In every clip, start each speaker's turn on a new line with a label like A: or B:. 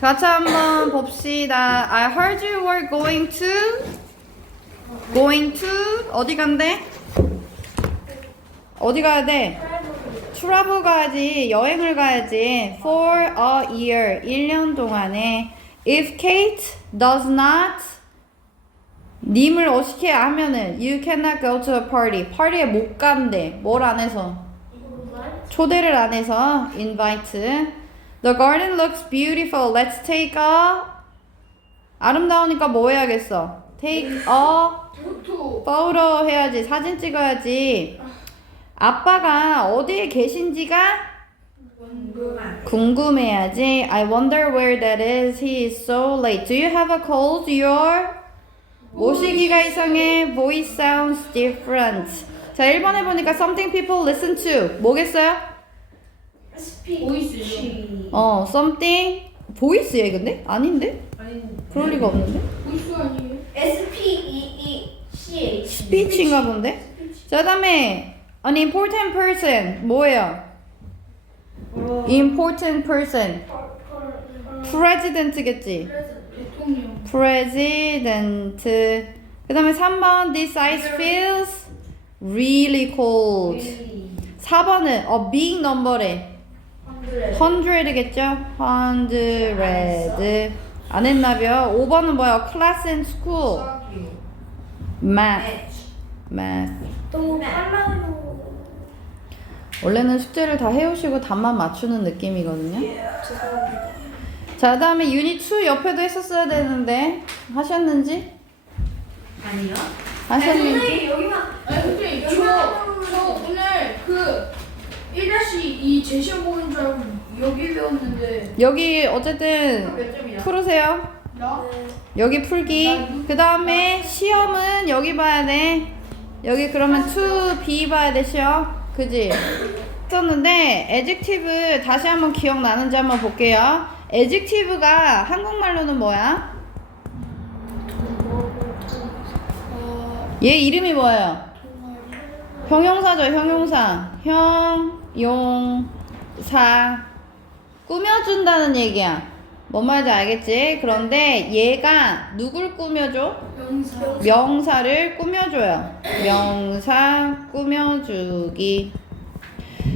A: 같이 한번 봅시다. I heard you were going to going to 어디 간대? 어디 가야 돼? 트러블 가야지. 여행을 가야지. For a year. 1년 동안에 if Kate does not 님을 어떻게 하면은 you cannot go to a party. 파티에 못 간대. 뭘 안 해서? 초대를 안 해서 invite. The garden looks beautiful. Let's take a 아름다우니까 뭐 해야겠어? Take a photo 해야지. 사진 찍어야지. 아빠가 어디에 계신지가 궁금해야지. I wonder where that is. He is so late. Do you have a cold? Your 모시기가 이상해. Voice sounds different. 자, 1번에 보니까 something people listen to. 뭐겠어요?
B: 보이스죠
A: 어, something 보이스야 이건데? 아닌데?
B: 아니
A: 그럴 리가 없는데?
B: 보이스 아니에요?
C: S P E E C H.
A: 스피치인가 본데? 자, 그다음에 an important person 뭐예요? important person president겠지?
B: 대통령
A: president 그다음에 3번 this ice feels really cold 4번은 a big number래 hundred겠죠? hundred 안 했나벼? 5번은 뭐야? class and school math math. 원래는 숙제를 다 해오시고 답만 맞추는 느낌이거든요. 자, 그다음에 유닛 2 옆에도 했었어야 되는데 하셨는지?
C: 아니요.
A: 하셨는지?
C: 선생님 여기만
B: 아니 근데 저, 저 오늘 그 1-2 제시어 보는 줄 알고 여기 배웠는데
A: 여기 어쨌든
B: 몇 점이야?
A: 풀으세요.
B: 나?
A: 여기 풀기. 그 다음에 시험은 여기 봐야 돼. 여기 그러면 2B 봐야 돼 시험. 그지? 썼는데 adjective 다시 한번 기억나는지 한번 볼게요. adjective가 한국말로는 뭐야? 얘 이름이 뭐예요? 형용사죠, 형용사. 형 용사. 꾸며준다는 얘기야. 뭔 말인지 알겠지? 그런데 얘가 누굴 꾸며줘?
B: 영사
A: 명사를 꾸며줘요. 명사 꾸며주기.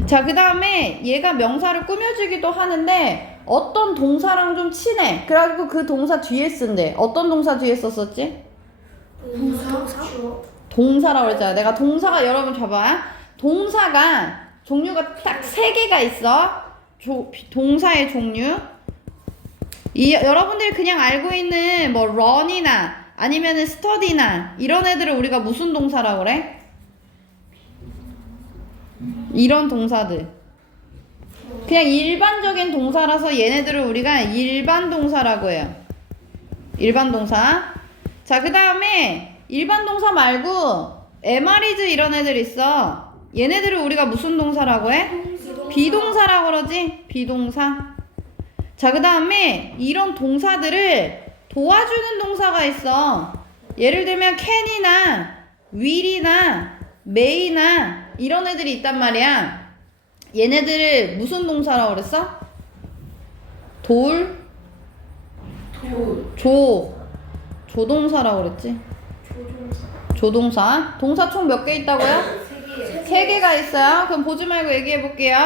A: 자, 그 다음에 얘가 명사를 꾸며주기도 하는데 어떤 동사랑 좀 친해. 그래가지고 그 동사 뒤에 쓴대. 어떤 동사 뒤에 썼었지?
C: 동사.
A: 동사라고 그랬잖아. 내가 동사가 여러분 봐봐. 동사가 종류가 딱 세 개가 있어. 조, 동사의 종류. 이 여러분들이 그냥 알고 있는 뭐 run이나 아니면은 study나 이런 애들을 우리가 무슨 동사라고 그래? 이런 동사들. 그냥 일반적인 동사라서 얘네들을 우리가 일반 동사라고 해요. 일반 동사. 자, 그 다음에 일반 동사 말고 MR이즈 이런 애들 있어. 얘네들을 우리가 무슨 동사라고 해? 비동사라고 그러지? 비동사. 자, 그 다음에 이런 동사들을 도와주는 동사가 있어. 예를 들면 can이나 will이나 may나 이런 애들이 있단 말이야. 얘네들을 무슨 동사라고 그랬어? 돌, 조, 조동사라고 그랬지? 조동사. 동사 총 몇 개 있다고요? 세 개가 있어요. 그럼 보지 말고 얘기해 볼게요.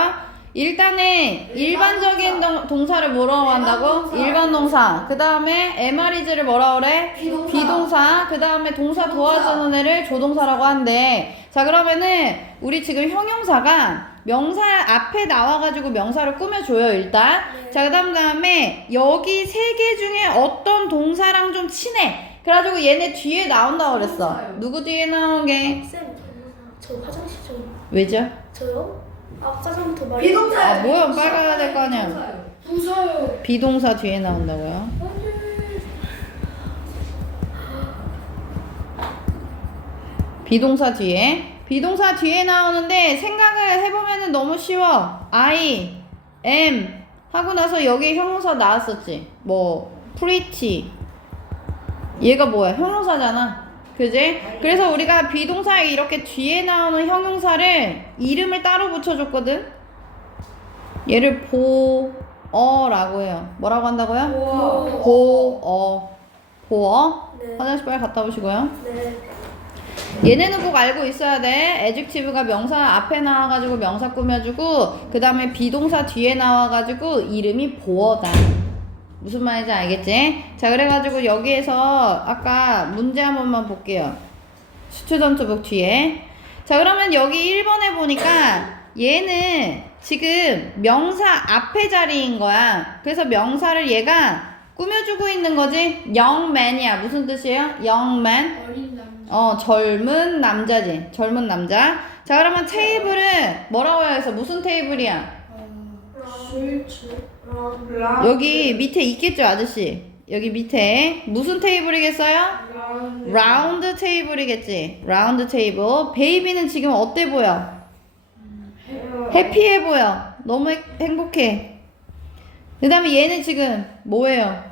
A: 일단은 일반적인 동, 동사를 뭐라고 한다고? 일반 동사. 그 다음에 MR이즈를 뭐라 그래? 비동사. 그 다음에 동사 도와주는 애를 조동사라고 한대. 자 그러면은 우리 지금 형용사가 명사 앞에 나와가지고 명사를 꾸며줘요 일단. 자 그 다음 다음에 여기 세 개 중에 어떤 동사랑 좀 친해. 그래가지고 얘네 뒤에 나온다고 그랬어. 누구 뒤에 나오게?
C: 쌤, 저 화장실 좀.
A: 왜죠?
C: 저요? 아까 전부터 말했
D: 비동사.
A: 아 뭐야 빨가야 될 거 아니야.
B: 부사요
A: 비동사 뒤에 나온다고요? 비동사 뒤에 비동사 뒤에 나오는데 생각을 해보면은 너무 쉬워 I am 하고 나서 여기 형용사 나왔었지 뭐 pretty 얘가 뭐야 형용사잖아 그지? 그래서 우리가 비동사에 이렇게 뒤에 나오는 형용사를 이름을 따로 붙여줬거든 얘를 보 어 라고 해요. 뭐라고 한다고요? 보어. 보어.
C: 네.
A: 화장실 빨리 갔다 오시고요.
C: 네.
A: 얘네는 꼭 알고 있어야 돼. adjective가 명사 앞에 나와가지고 명사 꾸며주고 그 다음에 비동사 뒤에 나와가지고 이름이 보어다. 무슨 말인지 알겠지? 자 그래가지고 여기에서 아까 문제 한 번만 볼게요. 스튜던트북 뒤에. 자 그러면 여기 1번에 보니까 얘는 지금 명사 앞에 자리인 거야. 그래서 명사를 얘가 꾸며주고 있는 거지. young man이야. 무슨 뜻이에요? young man.
B: 어린 남자.
A: 어, 젊은 남자지. 젊은 남자. 자, 그러면 테이블은 뭐라고 해서 무슨 테이블이야?
B: 어, 술주.
A: 여기 밑에 있겠죠, 아저씨? 여기 밑에 무슨 테이블이겠어요? 라운드 테이블이겠지. 라운드 테이블. 베이비는 지금 어때 보여? 해피해 보여. 너무 행- 행복해. 그 다음에 얘는 지금 뭐예요?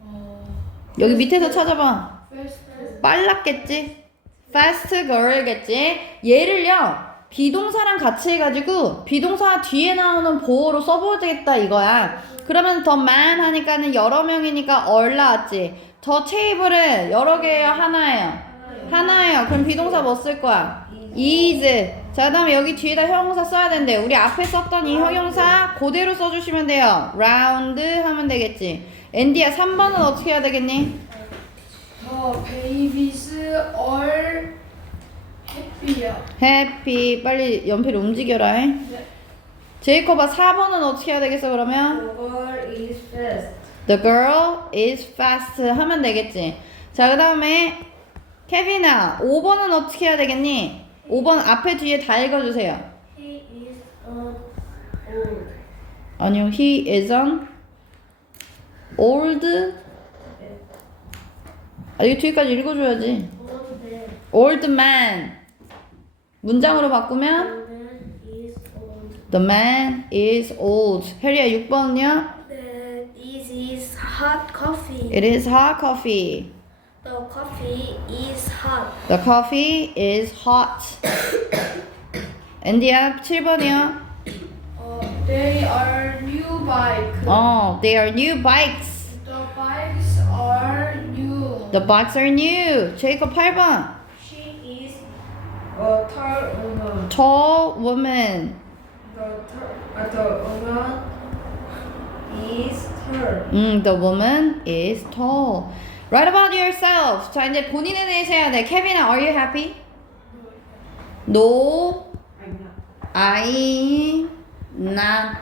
B: 어,
A: 여기 밑에서 찾아봐. 빨랐겠지? fast girl겠지? 얘를요 비동사랑 같이 해가지고 비동사 뒤에 나오는 보호로 써보겠다 이거야. 그러면 더 man 하니까는 여러 명이니까 얼 나왔지. 더 테이블은 여러 개예요 하나예요? 하나예요. 그럼 비동사 뭐 쓸 거야? is. 자 그다음에 여기 뒤에다 형용사 써야 되는데 우리 앞에 썼던 이 형용사 그대로 써주시면 돼요. round 하면 되겠지. 앤디야 3번은 어떻게 해야 되겠니?
B: 더 베이비스 얼
A: 해피 빨리 연필 움직여라 해.
B: 네.
A: 제이콥아 4번은 어떻게 해야 되겠어 그러면?
C: The girl is fast.
A: The girl is fast 하면 되겠지 자 그 다음에 케빈아 5번은 어떻게 해야 되겠니? 5번 앞에 뒤에 다 읽어주세요
C: He is old.
A: 아니요 he isn't old 아 이거 뒤에까지 읽어줘야지
C: Old man.
A: old man 문장으로 바꾸면
C: The man
A: is
C: old.
A: 혜리야 6번은요?
C: The is is hot coffee.
A: It is hot coffee
C: The coffee is hot.
A: The coffee is hot. 앤디야 7번이요.
B: 어, they are new bike.
A: 어, they are new bikes.
B: The bikes are new.
A: The bikes are new. 제이콥 8번.
D: A tall woman.
A: Tall woman.
D: The, tall, uh, the woman is tall.
A: 음, the woman is tall. Write about yourself. 자, 이제 본인에 대해서 해야 돼. 케빈아, are you happy? No, I not.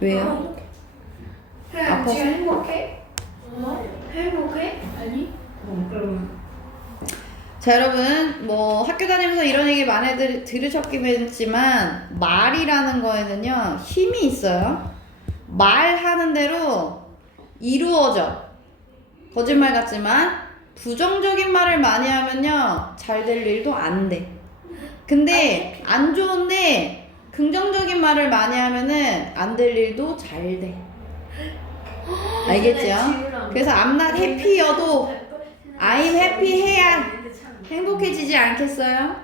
A: 왜요? 아파서?
B: 지금 행복해? 어? 행복해? 아니?
D: 어, 그러면
A: 자 여러분 뭐 학교 다니면서 이런 얘기 많이 들, 들으셨겠지만 말이라는 거에는요 힘이 있어요. 말하는 대로 이루어져. 거짓말 같지만 부정적인 말을 많이 하면요 잘 될 일도 안돼. 근데 안 좋은데 긍정적인 말을 많이 하면은 안 될 일도 잘돼. 알겠죠? 그래서 I'm not happy여도 I'm happy 해야 행복해지지 않겠어요?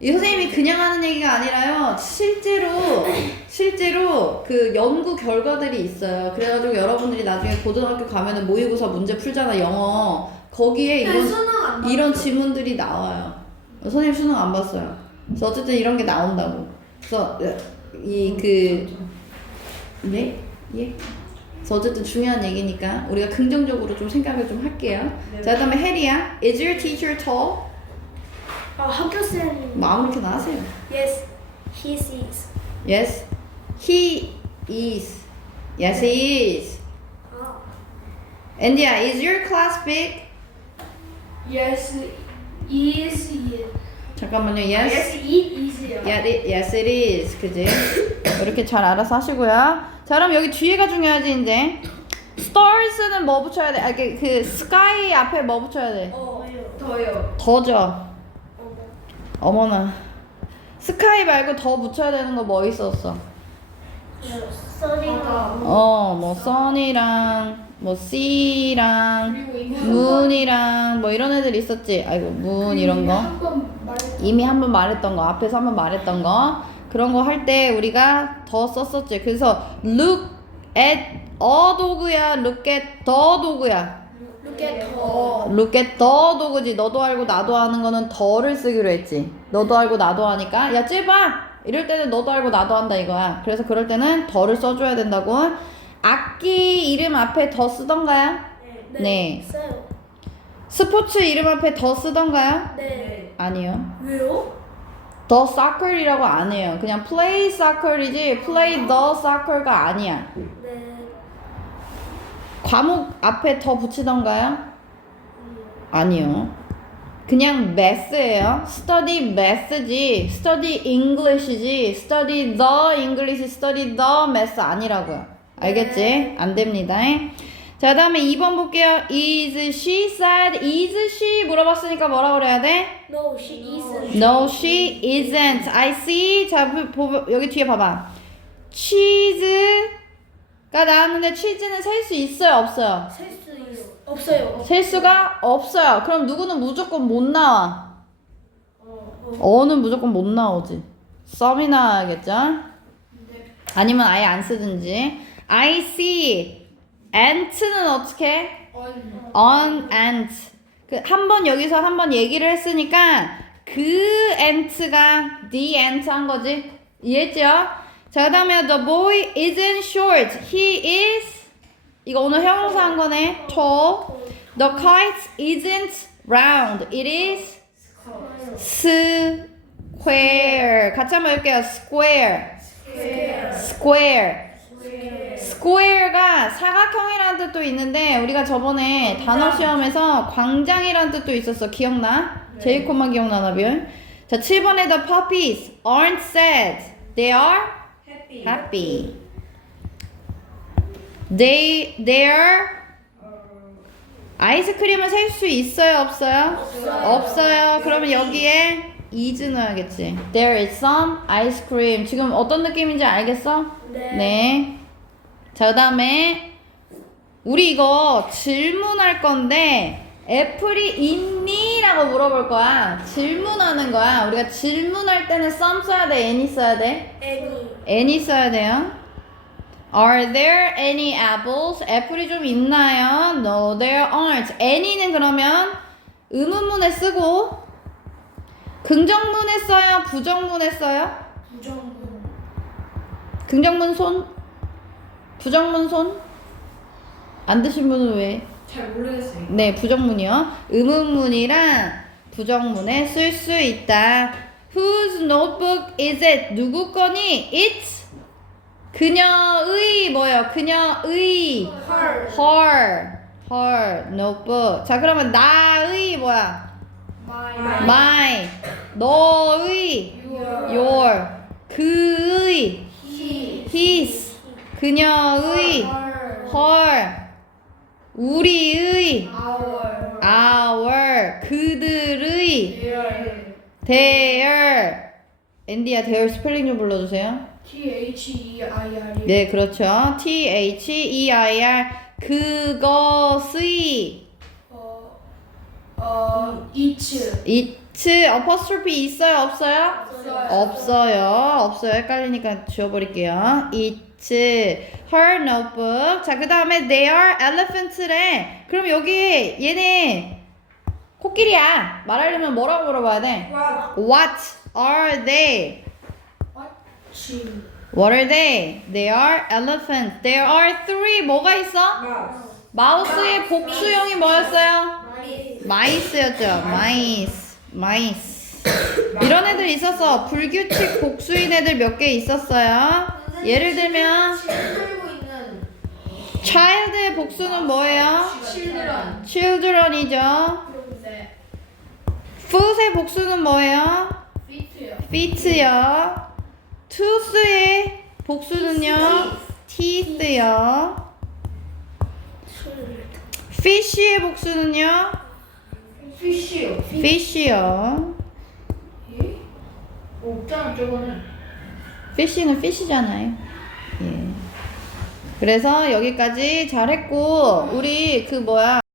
A: 이 선생님이 그냥 하는 얘기가 아니라요. 실제로 실제로 그 연구 결과들이 있어요. 그래가지고 여러분들이 나중에 고등학교 가면은 모의고사 문제 풀잖아 영어. 거기에 이런
B: 수능 안
A: 이런 지문들이 나와요. 선생님 수능 안 봤어요. 그래서 어쨌든 이런 게 나온다고. 그래서 이 그 네? 예? 그래서 어쨌든 중요한 얘기니까 우리가 긍정적으로 좀 생각을 좀 할게요. 자, 그다음에 해리야. Is your teacher tall?
C: 아, 학교생.
A: 마음 이렇게 나세요.
C: Yes, he is.
A: Yes. He is. Yes, he is.
C: 아,
A: 앤디야, is your class big?
B: Yes, is it?
A: 잠깐만요. Yes.
B: Yes, it is요.
A: Yeah, it, yes, it is. 그지? 이렇게 잘 알아서 하시고요. 자, 그럼 여기 뒤에가 중요하지, 이제. Stars는 뭐 붙여야 돼? 아, 그, 그, sky 앞에 뭐 붙여야 돼?
C: 어,
D: 더요.
A: 더죠.
C: 어,
A: 어머나. 스카이 말고 더 붙여야 되는 거 뭐 있었어?
C: 써니가.
A: 어, 뭐, sun이랑, 뭐, sea랑,
B: 그리고
A: moon이랑, 뭐, 이런 애들 있었지? 아이고, moon 이런 거.
B: 한번 말.
A: 이미 한 번 말했던 거, 앞에서 한 번 말했던 거. 그런 거 할 때 우리가 더 썼었지. 그래서 look at a 도구야, look at the 도구야.
C: Look at her.
A: look at the 도구지. 너도 알고 나도 아는 거는 더를 쓰기로 했지. 너도 알고 나도 하니까 야 찌봐. 이럴 때는 너도 알고 나도 한다 이거야. 그래서 그럴 때는 더를 써줘야 된다고. 악기 이름 앞에 더 쓰던가요?
C: 네.
A: 네.
C: 써요.
A: 스포츠 이름 앞에 더 쓰던가요?
C: 네.
A: 아니요.
C: 왜요?
A: 더 soccer이라고 안 해요. 그냥 play soccer이지 play the soccer가 아니야.
C: 네.
A: 과목 앞에 더 붙이던가요? 아니요. 그냥 math예요. study math지, study English지, study the English, study the math 아니라고요. 알겠지? 안 됩니다. 자, 다음에 2번 볼게요. Is she sad? Is she 물어봤으니까 뭐라 그래야 돼?
C: No, she isn't.
A: No, she isn't. I see. 자, 보, 보, 여기 뒤에 봐봐. 치즈가 나왔는데 치즈는 셀 수 있어요, 없어요?
C: 셀수 없어요.
A: 셀 수가 없어요. 그럼 누구는 무조건 못 나와? 어 는 무조건 못 나오지. 썸이 나와야겠죠? 아니면 아예 안 쓰든지. I see. Ant는 어떻게? 해? on ant. 그 한 번 여기서 한 번 얘기를 했으니까 그 ant가 the ant 한 거지. 이해했죠? 자, 그다음에 the boy isn't short. He is 이거 오늘 형용사 한 거네. tall. The kite isn't round. It is square. 같이 한번 해볼게요. square. square. Square가 사각형이라는 뜻도 있는데 우리가 저번에 단어 시험에서 광장이라는 뜻도 있었어. 기억나? 제이콥만 기억나나 별? 자, 7번에 the puppies aren't sad. They are
D: Happy.
A: happy. They they are 아이스크림을 살 수 있어요, 없어요? 없어요. 그러면 여기에 is 넣어야겠지. There is some ice cream. 지금 어떤 느낌인지 알겠어?
C: 네.
A: 네. 자, 그 다음에 우리 이거 질문할 건데 애플이 있니?라고 물어볼 거야. 질문하는 거야. 우리가 질문할 때는 some 써야 돼, any 써야 돼?
C: Any.
A: any 써야 돼요. Are there any apples? 애플이 좀 있나요? No, there aren't. any는 그러면 의문문에 쓰고 긍정문에 써요? 부정문에 써요?
B: 부정문.
A: 긍정문 손? 부정문 손? 안 드신 분은 왜?
D: 잘 모르겠어요.
A: 네, 부정문이요. 의문문이랑 부정문에 쓸 수 있다. Whose notebook is it? 누구 거니? It's 그녀의 뭐요? 그녀의
B: Her.
A: her her notebook. 자, 그러면 나의 뭐야?
B: My.
A: my 너의
B: Your.
A: your 그의
B: He.
A: his 그녀의
B: her
A: 우리의
B: Our.
A: 그들의
B: Their.
A: their 앤디야 their 스펠링 좀 불러주세요
B: T H E I R.
A: 네 그렇죠 T H E I R 그것의
B: 어. 어. Each.
A: it apostrophe 있어요 없어요?
B: 없어요.
A: 없어요 없어요 헷갈리니까 지워버릴게요 it her notebook 자 그 다음에 they are elephant래 그럼 여기 얘네 코끼리야 말하려면 뭐라고 물어봐야 돼?
D: What?
A: Are they? What are they? They are elephants. There are three. 뭐가 있어? 마우스의 복수형이 뭐였어요? 마이스였죠. 마이스. 마이스. 이런 애들 있었어. 불규칙 복수인 애들 몇 개 있었어요. 예를 들면 child의 복수는 뭐예요?
B: children.
A: children이죠.
B: 네.
A: foot의 복수는 뭐예요?
B: Feet요.
A: feet요. tooth의 복수는요? teeth요. fish의 복수는요?
B: Fish요.
A: fish요.
B: 예? 없잖아 저거는.
A: Fish는 fish잖아요. 예. 그래서 여기까지 잘했고 우리 그 뭐야